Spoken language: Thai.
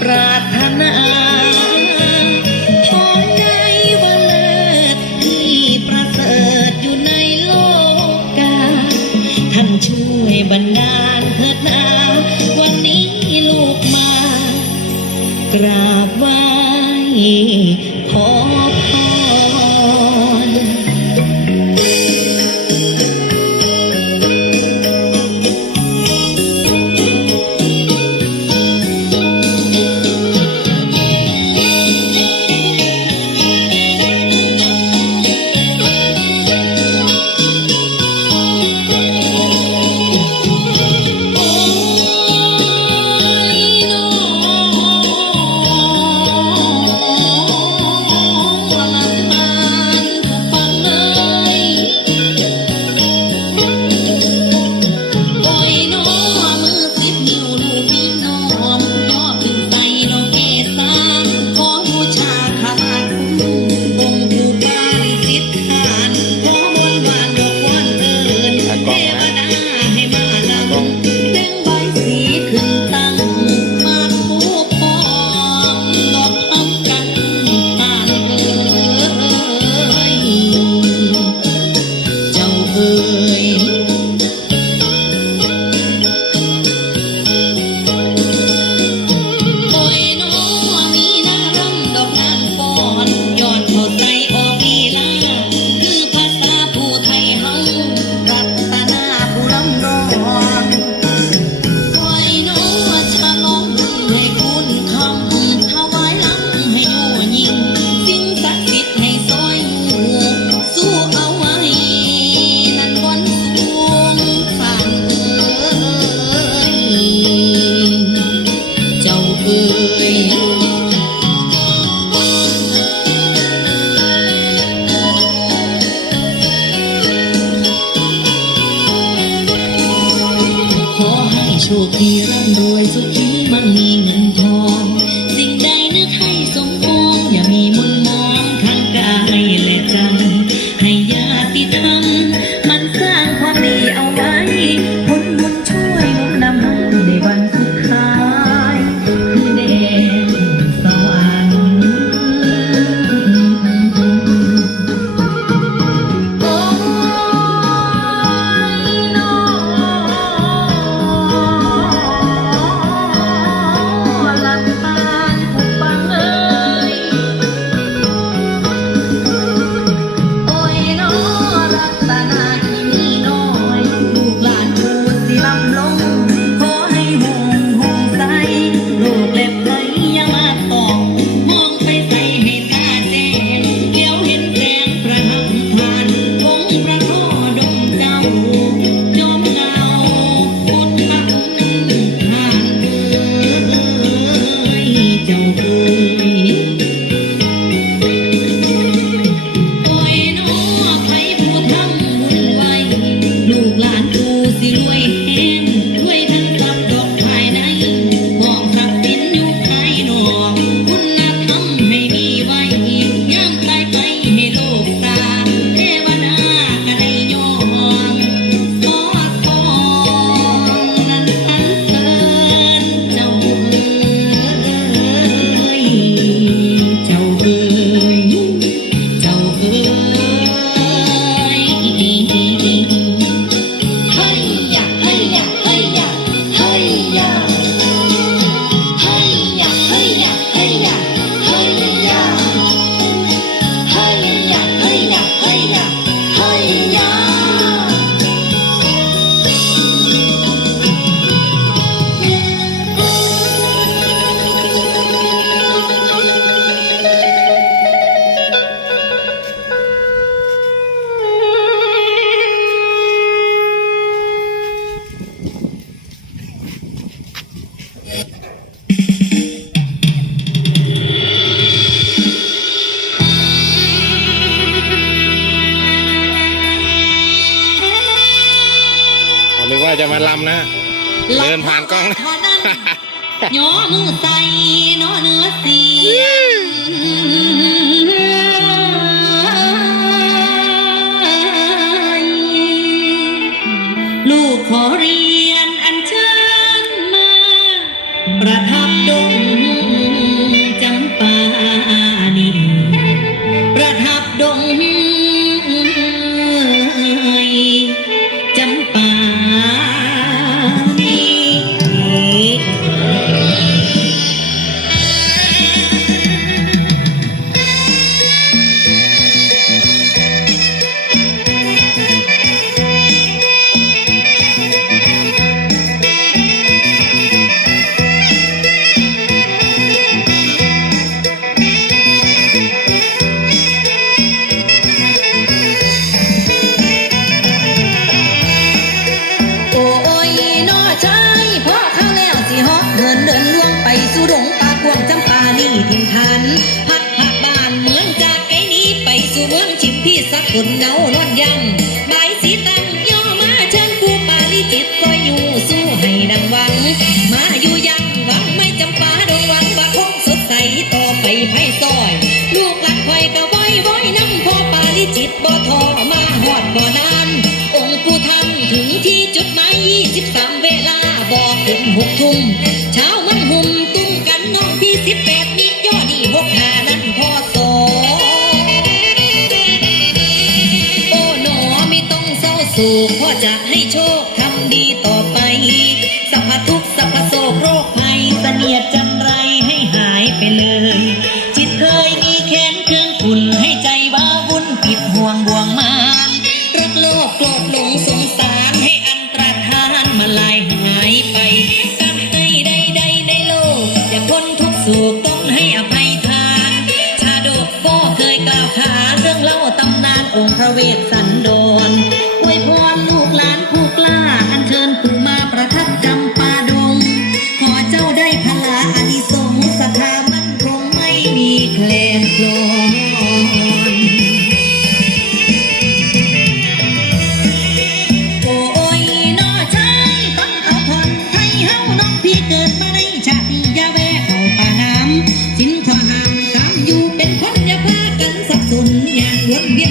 ปรารถนาว่าเลิศที่ประเสริฐอยู่ในโลกกาท่านช่วยบันดาลเถิดนาวันนี้ลูกมากราบไหว้ โชคดีร่ำรวยสุขี the way. เดินผ่านกล้องเท่าย้อมือใส่นอเนื้อเสียลูกขอเรียนอันเชิญมาประทา พี่สักคนเงานอนยังใบายสีตังย่อมาเชิญครูปาลิจิตซอยอยู่สู้ให้ดังวัง มาอยู่ยังหวังไม่จำปาดงวังว่าคงสดใสต่อไปไพ่ซอย ลูกหลักไข่ก็ว้อยว้อยน้ำพ่อปาลิจิตบ่ทอมาหอดบ่นาน องค์ปู่ท่านถึงที่จุดหมายยี่สิบสามเวลาบอกถึงหกทุ่ม เศร้าโศกพ่อจะให้โชคทำดีต่อไป สัพพทุกสัพพโศกโรคภัยเสนียดจันไรให้หายไปเลย จิตเคยมีแค้นเครื่องขุนให้ใจว้าวุ่นปิดห่วงบ่วงมานรักโลภโกรธหลงสงสารให้อันตรธานมาลายหายไปตักให้ใดใดในโลกอย่าพ้นทุกข์โศกต้องให้อภัยทาน ชาดกก็เคยกล่าวขานเรื่องเล่าตำนานองค์พระเวสสา bien.